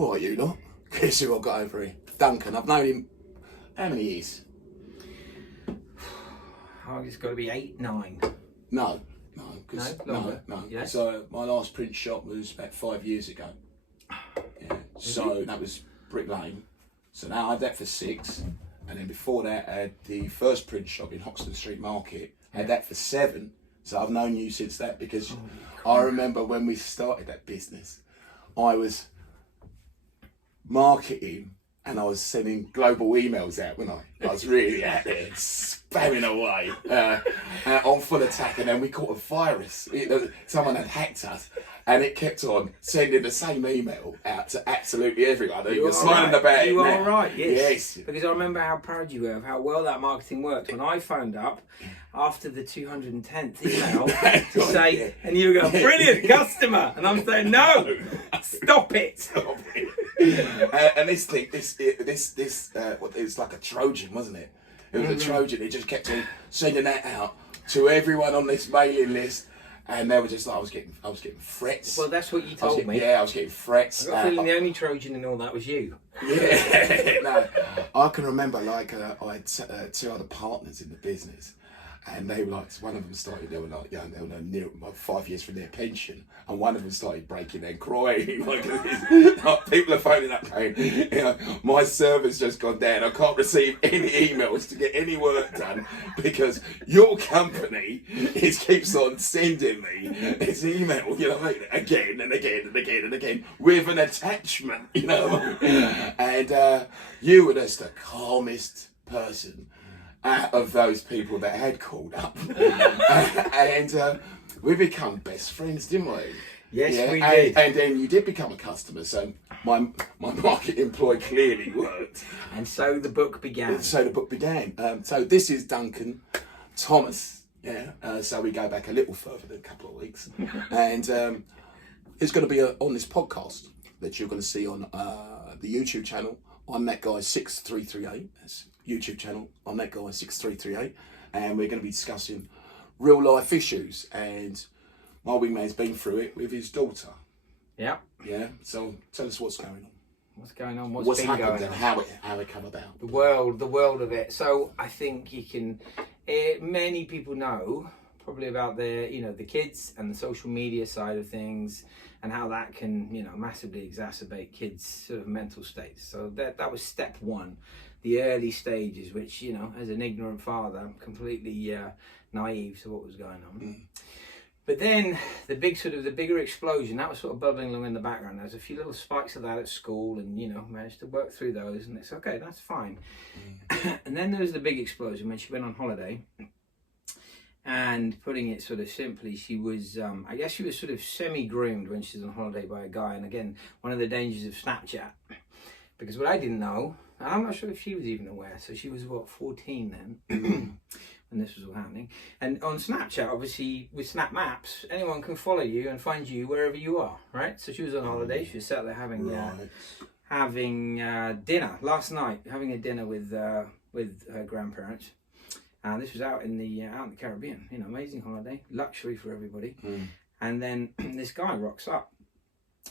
Who are you lot? Guess who I've got over here? Duncan. I've known him how many years? Oh, it's got to be 8, 9. No. Longer. No. Yeah. So my last print shop was about 5 years ago. Yeah. So that was Brick Lane. So now I had that for 6. And then before that, I had the first print shop in Hoxton Street Market. I had that for 7. So I've known you since that, because I remember when we started that business, I was marketing and I was sending global emails out, wasn't I? I was really out there spamming away on full attack, and then we caught a virus. Someone had hacked us, and it kept on sending the same email out to absolutely everyone. You're smiling about it You now. are right, yes. Yes. Because I remember how proud you were of how well that marketing worked when I phoned up after the 210th email to say, and you go, brilliant customer, and I'm saying, no, stop it. And this thing, it was like a Trojan, wasn't it? It was a Trojan. It just kept on sending that out to everyone on this mailing list, and they were just like, I was getting threats. Well, that's what you told me. Yeah, I was getting threats. I got a feeling the only Trojan in all that was you. Yeah, no, I can remember like I had 2 other partners in the business. And they were like, one of them started, they were near 5 years from their pension, and one of them started breaking and crying. Like people are phoning up saying, my server's just gone down, I can't receive any emails to get any work done because your company keeps on sending me this email, again and again and again and again with an attachment, and you were just the calmest person out of those people that had called up. And we become best friends, didn't we? Yes, we did. And then you did become a customer, so my market employ clearly worked. And so the book began. So this is Duncan Thomas. So we go back a little further than a couple of weeks. And it's going to be on this podcast that you're going to see on the YouTube channel. I'm that guy 6338. That's YouTube channel. I'm that guy 6338, and we're going to be discussing real life issues. And my wingman's been through it with his daughter. Yeah. Yeah. So tell us what's going on. What's going on? What's been happened going and on? how it come about. The world of it. So I think you can. Many people know probably about the kids and the social media side of things, and how that can massively exacerbate kids' sort of mental states. So that was step 1, the early stages, which as an ignorant father, I'm completely naive to what was going on. But then the bigger explosion, that was sort of bubbling along in the background. There's a few little spikes of that at school, and managed to work through those, and it's okay, that's fine. And then there was the big explosion when she went on holiday. And putting it sort of simply, she was, I guess she was sort of semi-groomed when she was on holiday by a guy. And again, one of the dangers of Snapchat, because what I didn't know, and I'm not sure if she was even aware, so she was, 14 then, when this was all happening. And on Snapchat, obviously, with Snap Maps, anyone can follow you and find you wherever you are, right? So she was on holiday, she was sat there having dinner last night, having a dinner with her grandparents. And this was out in the Caribbean, amazing holiday, luxury for everybody. And then this guy rocks up,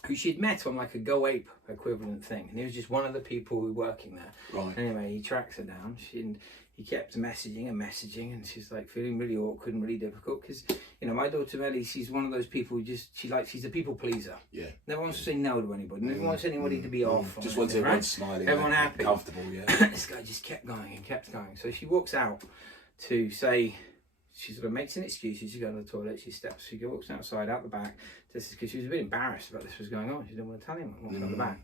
who she'd met on like a Go Ape equivalent thing, and he was just one of the people who were working there. Right. Anyway, he tracks her down. He kept messaging, and she's like feeling really awkward and really difficult because my daughter Melly, she's one of those people who she's a people pleaser. Yeah. Never wants to say no to anybody. Never wants anybody to be off. Just wants everyone smiling. Everyone happy, comfortable. Yeah. This guy just kept going and kept going. So she walks out to say, she sort of makes an excuse. She goes to the toilet, she walks outside, out the back, just because she was a bit embarrassed about this was going on. She didn't want to tell anyone what's out the back.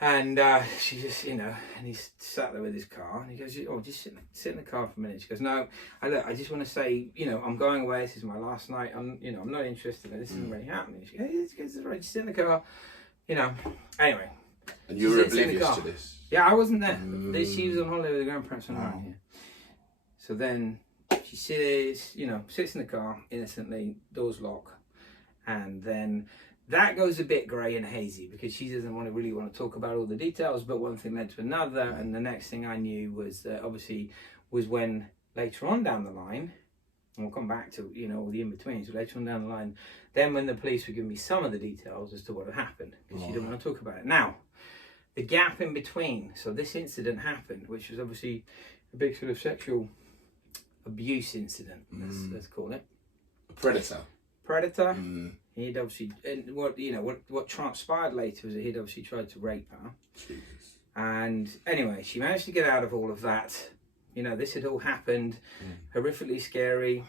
And she just, and he's sat there with his car, and he goes, just sit in the car for a minute. She goes, no, I just want to say, I'm going away, this is my last night, I'm not interested, this isn't really happening. She goes, right, just sit in the car, anyway. And you were oblivious to this? Yeah, I wasn't there. She was on holiday with her grandparents on holiday. Yeah. So then she sits in the car innocently, doors lock, and then that goes a bit grey and hazy because she doesn't really want to talk about all the details, but one thing led to another, and the next thing I knew was that obviously was when later on down the line, and we'll come back to all the in-betweens, but later on down the line, Then when the police were giving me some of the details as to what had happened, because she didn't want to talk about it. Now, the gap in between, so this incident happened, which was obviously a big sort of sexual abuse incident, let's call it. A predator. He'd obviously, and what transpired later was that he'd obviously tried to rape her. Jesus. And anyway, she managed to get out of all of that. This had all happened, horrifically scary.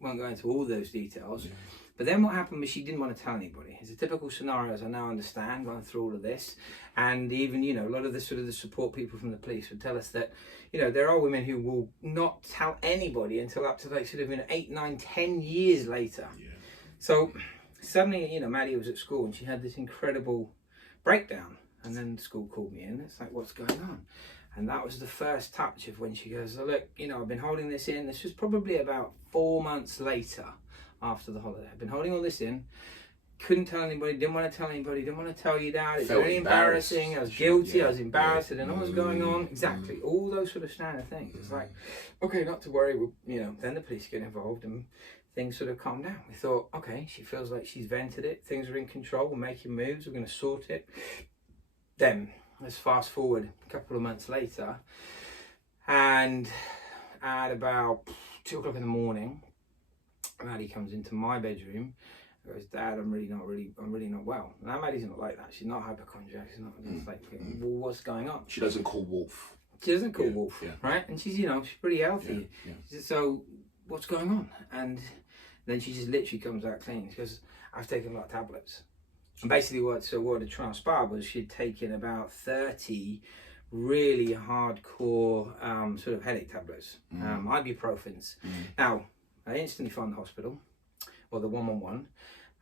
Won't go into all those details. Yeah. But then what happened was she didn't want to tell anybody. It's a typical scenario, as I now understand, going through all of this. And even, a lot of the sort of the support people from the police would tell us that, there are women who will not tell anybody until up to like sort of 8, 9, 10 years later. Yeah. So suddenly, Maddie was at school and she had this incredible breakdown. And then the school called me in. It's like, what's going on? And that was the first touch of when she goes, oh, look, I've been holding this in. This was probably about 4 months later after the holiday. I've been holding all this in. Couldn't tell anybody, didn't want to tell anybody, didn't want to tell you Dad. It's very embarrassing. I was guilty, I was embarrassed, I didn't know what was going on. Exactly. All those sort of standard things. It's like, okay, not to worry. Then the police get involved and things sort of calm down. We thought, okay, she feels like she's vented it. Things are in control. We're making moves. We're going to sort it. Then, let's fast forward a couple of months later, and at about 2 o'clock in the morning, Maddie comes into my bedroom. Goes, Dad, I'm really not well. Now Maddie's not like that. She's not hypochondriac. She's not just like, well, what's going on? She doesn't call wolf. She doesn't call wolf, right? And she's, she's pretty healthy. Yeah. So what's going on? And then she just literally comes out clean. She goes, I've taken a lot of tablets. And basically what had transpired was she'd taken about 30 really hardcore sort of headache tablets, ibuprofens. Now, I instantly phoned the hospital, or the 111,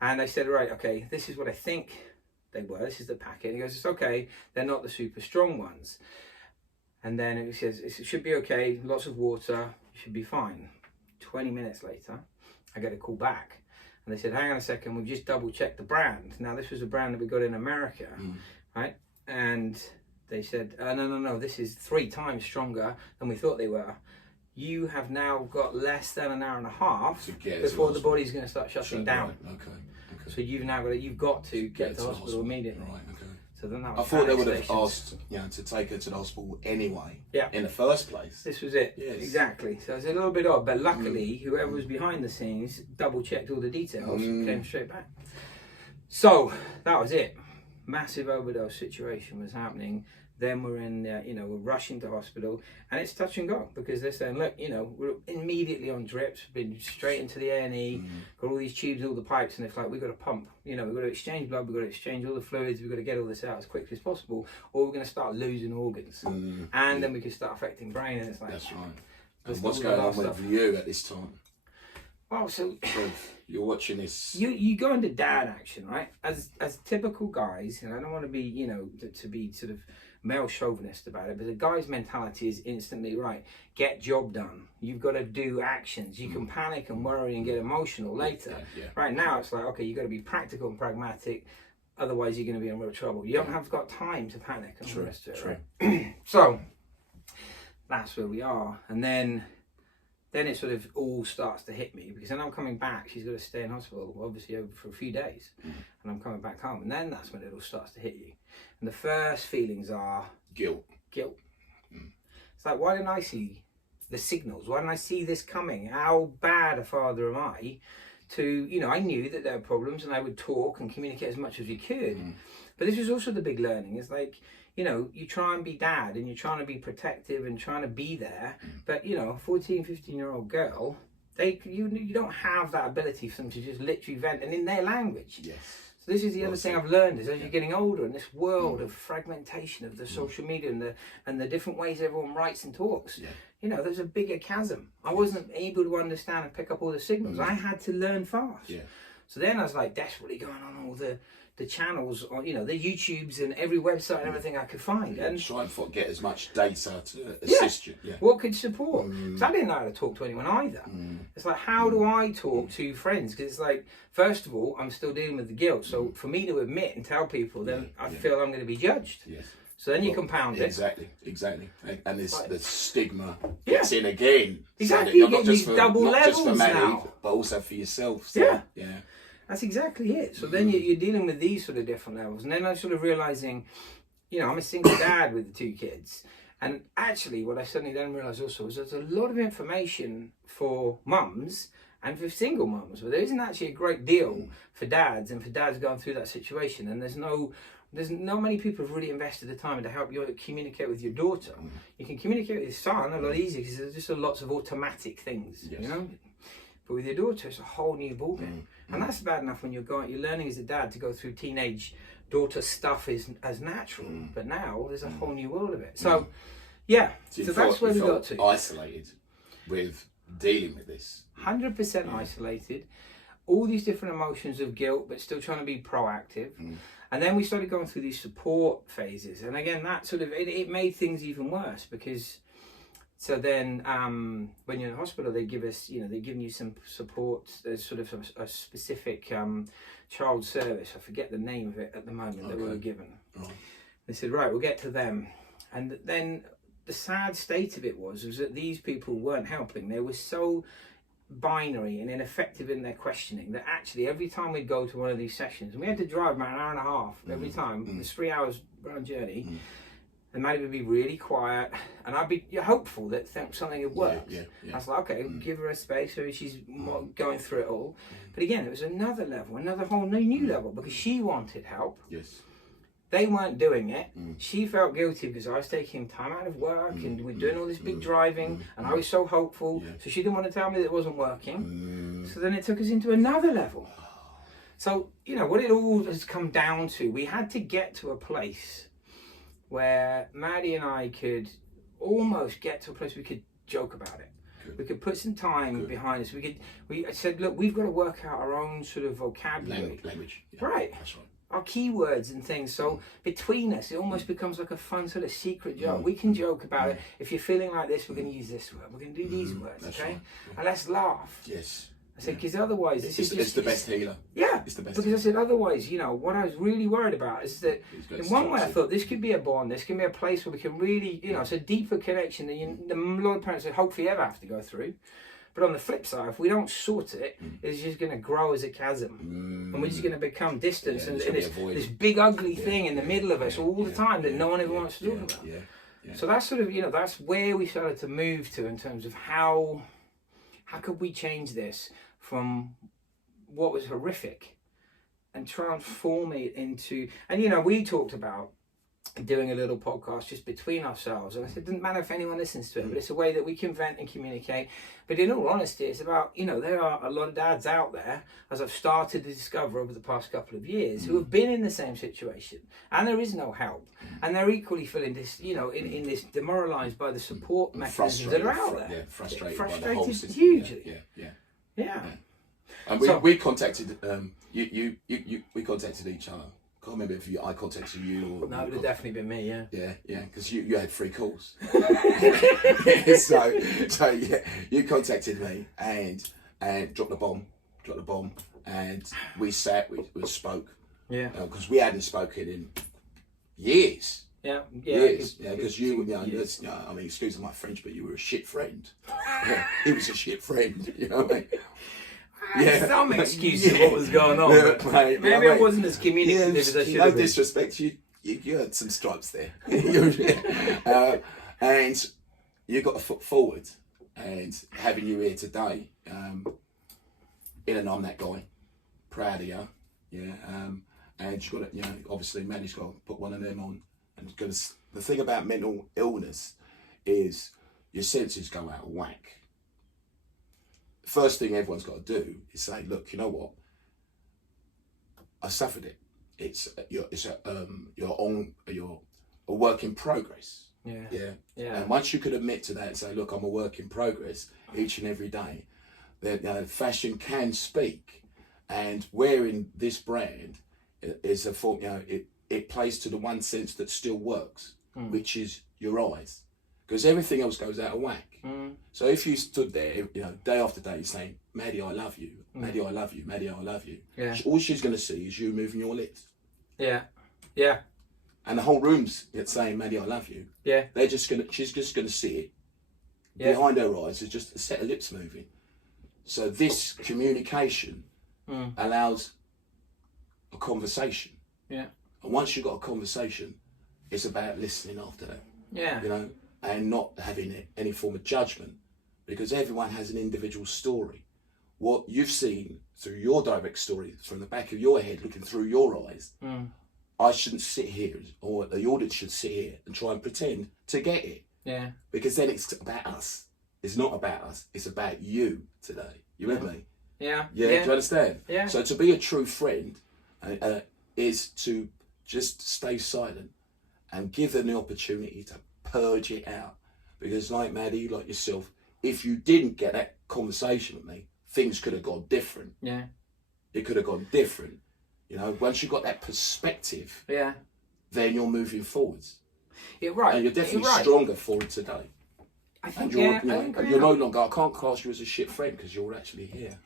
and they said, right, okay, this is what I think they were, this is the packet. And he goes, it's okay, they're not the super strong ones. And then it says, it should be okay, lots of water, you should be fine. 20 minutes later, I get a call back. And they said, hang on a second, we've just double checked the brand. Now, this was a brand that we got in America, right? And they said, no, this is 3 times stronger than we thought they were. You have now got less than an hour and a half before the body's going to start shutting down. Right. Okay. So you've got to get to the hospital immediately. Right, okay. So then that I thought they would have asked, to take her to the hospital anyway. Yeah. In the first place. This was it. Yes. Exactly. So it's a little bit odd, but luckily, whoever was behind the scenes double checked all the details and came straight back. So that was it. Massive overdose situation was happening. Then we're in, we're rushing to hospital, and it's touch and go because they're saying, look, we're immediately on drips, been straight into the A&E, got all these tubes, all the pipes, and it's like, we've got to pump, we've got to exchange blood, we've got to exchange all the fluids, we've got to get all this out as quickly as possible, or we're going to start losing organs, and then we could start affecting brain, and it's like... That's right. And what's going on with you at this time? Well, so you're watching this. You go into dad action, right? As typical guys, and I don't want to be, to be sort of male chauvinist about it, but the guy's mentality is instantly right. Get job done. You've got to do actions. You can panic and worry and get emotional later. Right now, it's like, okay, you've got to be practical and pragmatic. Otherwise, you're going to be in real trouble. You don't have got time to panic and the rest of it. Right? So that's where we are, and then it sort of all starts to hit me because then I'm coming back. She's got to stay in hospital, obviously, over for a few days, and I'm coming back home, and then that's when it all starts to hit you. And the first feelings are guilt. It's like, why didn't I see the signals? Why didn't I see this coming? How bad a father am I to, I knew that there were problems and I would talk and communicate as much as we could. But this was also the big learning. It's like, you try and be dad and you're trying to be protective and trying to be there. But, a 14, 15-year-old girl, you don't have that ability for them to just literally vent and in their language. Yes. So this is the other thing I've learned is as you're getting older in this world of fragmentation of the social media and the different ways everyone writes and talks, there's a bigger chasm. I wasn't able to understand and pick up all the signals. I had to learn fast. So then I was like desperately going on all the channels, or, the YouTubes and every website and everything I could find. And try and get as much data to assist you. What could support? Because I didn't know how to talk to anyone either. It's like, how do I talk to friends? Because it's like, first of all, I'm still dealing with the guilt. So for me to admit and tell people, then I feel I'm going to be judged. Yes. So then you compound it. Exactly. And the stigma gets in again. Exactly. So You get these double levels for Maddie, now. but also for yourself. So, That's exactly it. So then you're dealing with these sort of different levels, and then I'm sort of realizing, I'm a single dad with the 2 kids, and actually what I suddenly then realized also was there's a lot of information for mums and for single mums, but there isn't actually a great deal for dads and for dads going through that situation, and there's not many people who've really invested the time to help you communicate with your daughter. You can communicate with your son a lot easier because there's just lots of automatic things, But with your daughter, it's a whole new ballgame, and that's bad enough when you're learning as a dad to go through teenage daughter stuff as natural. But now there's a whole new world of it. So, so that's where we got to. Isolated with dealing with this. 100% isolated. All these different emotions of guilt, but still trying to be proactive. And then we started going through these support phases, and again, that sort of it made things even worse because. So then, when you're in the hospital, they give us, they're giving you some support. There's sort of a specific child service. I forget the name of it at the moment that we were given. Right. They said, right, we'll get to them. And then the sad state of it was that these people weren't helping. They were so binary and ineffective in their questioning that actually every time we'd go to one of these sessions, and we had to drive about an hour and a half every time. It was 3 hours round journey. And Maddie would be really quiet, and I'd be hopeful that something had worked. I was like, okay, give her a space so she's going through it all. But again, it was another level, another whole new level, because she wanted help. Yes. They weren't doing it. She felt guilty because I was taking time out of work and we're doing all this big driving, and I was so hopeful. So she didn't want to tell me that it wasn't working. So then it took us into another level. So, what it all has come down to, we had to get to a place where Maddie and I could almost get to a place we could joke about it. We could put some time behind us. We said, look, we've got to work out our own sort of vocabulary. Language. Right. That's right. Our keywords and things. So between us, it almost becomes like a fun sort of secret joke. We can joke about it. If you're feeling like this, we're going to use this word. We're going to do these words, okay? Right. And let's laugh. Yes. I said, because otherwise, it's the best healer. Yeah, it's the best. Because healer. I said, otherwise, what I was really worried about is that in one way I thought this could be a bond, this can be a place where we can really, it's a deeper connection than a lot of parents would hopefully ever have to go through. But on the flip side, if we don't sort it, it's just going to grow as a chasm, and we're just going to become distant, and this big ugly thing in the middle of us all the time that no one ever wants to talk about. So that's sort of, that's where we started to move to in terms of how could we change this from what was horrific and transform it into, and we talked about doing a little podcast just between ourselves, and I said it doesn't matter if anyone listens to it, but it's a way that we can vent and communicate. But in all honesty, it's about, there are a lot of dads out there, as I've started to discover over the past couple of years, who have been in the same situation, and there is no help, and they're equally feeling this, in this demoralized by the support mechanisms that are out there. Frustrated by the whole system. Hugely. Yeah. And we contacted we contacted each other. I can't remember if I contacted you or... No, it would have definitely been me, Yeah, because you had 3 calls. so you contacted me and dropped the bomb, and we sat, we spoke. Yeah. Because we hadn't spoken in years. Years. Because you, I mean, excuse my French, but you were a shit friend. He was a shit friend, you know what I mean? Some excuse of what was going on. But maybe I wasn't as communicative as I should have been. No disrespect, you had some stripes there. And you got a foot forward, and having you here today, I'm that guy, proud of you, and you got to, obviously Maddie's got to put one of them on, and because the thing about mental illness is your senses go out of whack. First thing everyone's got to do is say, look, you know what? I suffered it. You're a work in progress. Yeah. And once you could admit to that and say, look, I'm a work in progress each and every day, that fashion can speak, and wearing this brand is a form. It plays to the one sense that still works, which is your eyes, because everything else goes out of whack. So if you stood there, day after day saying, Maddie, I love you, Maddie, I love you, Maddie, I love you, all she's going to see is you moving your lips. Yeah. And the whole room's saying, Maddie, I love you. Yeah. She's just going to see it. Behind her eyes is just a set of lips moving. So this communication allows a conversation. Yeah. And once you've got a conversation, it's about listening after that. Yeah. You know, and not having any form of judgment, because everyone has an individual story. What you've seen through your direct story, from the back of your head, looking through your eyes, I shouldn't sit here, or the audience should sit here and try and pretend to get it. Yeah. Because then it's about us. It's not about us. It's about you today. You with me? Yeah. Yeah. Do you understand? Yeah. So to be a true friend is to just stay silent and give them the opportunity to purge it out. Because like Maddie, like yourself, if you didn't get that conversation with me, things could have gone different. Yeah. It could have gone different. You know, once you've got that perspective, Yeah. then you're moving forwards. You're right. And you're definitely right. stronger for it today. I think, And yeah, you're no longer, I can't class you as a shit friend because you're actually here.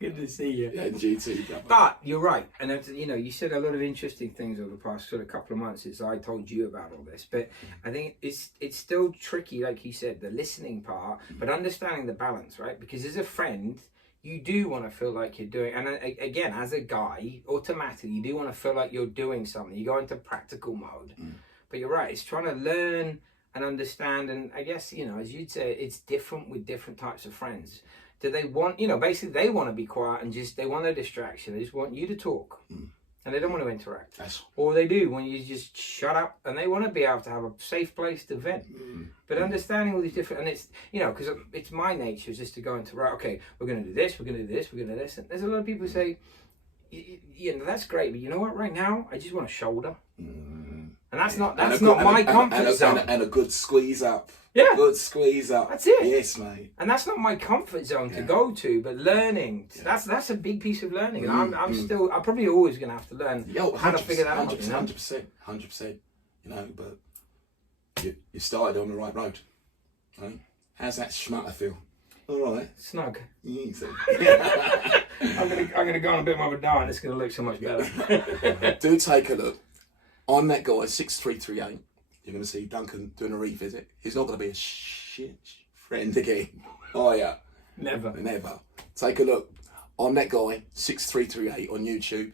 Good to see you. Yeah, GT. But you're right, and you know, you said a lot of interesting things over the past sort of couple of months since I told you about all this. But I think it's still tricky, like you said, the listening part, but understanding the balance, right? Because as a friend, you do want to feel like you're doing, and again, as a guy, automatically you do want to feel like you're doing something. You go into practical mode. But you're right, it's trying to learn and understand, and I guess, you know, as you'd say, it's different with different types of friends. Do they want, you know, basically they want to be quiet and they want a distraction. They just want you to talk. And they don't want to interact. Or they do when you just shut up, and they want to be able to have a safe place to vent. But understanding all these different, and it's, you know, because it's my nature is just to go into, right, okay, we're going to do this, we're going to do this, we're going to do this. And there's a lot of people who say, you know, that's great, but you know what, right now, I just want a shoulder. And that's not my comfort zone. And a good squeeze up. Yeah. Good squeeze up. That's it. Yes, mate. And that's not my comfort zone to go to, but learning, that's a big piece of learning. And I'm probably always going to have to learn how to figure that out. 100%. You know, but you started on the right road. Right? How's that schmutter feel? All right. Snug. Easy. I'm gonna go on a bit more of a diet. It's gonna look so much better. Do take a look. On that guy, 6338, you're going to see Duncan doing a revisit. He's not going to be a shit friend again. Oh, yeah. Never. Take a look. On that guy, 6338 on YouTube.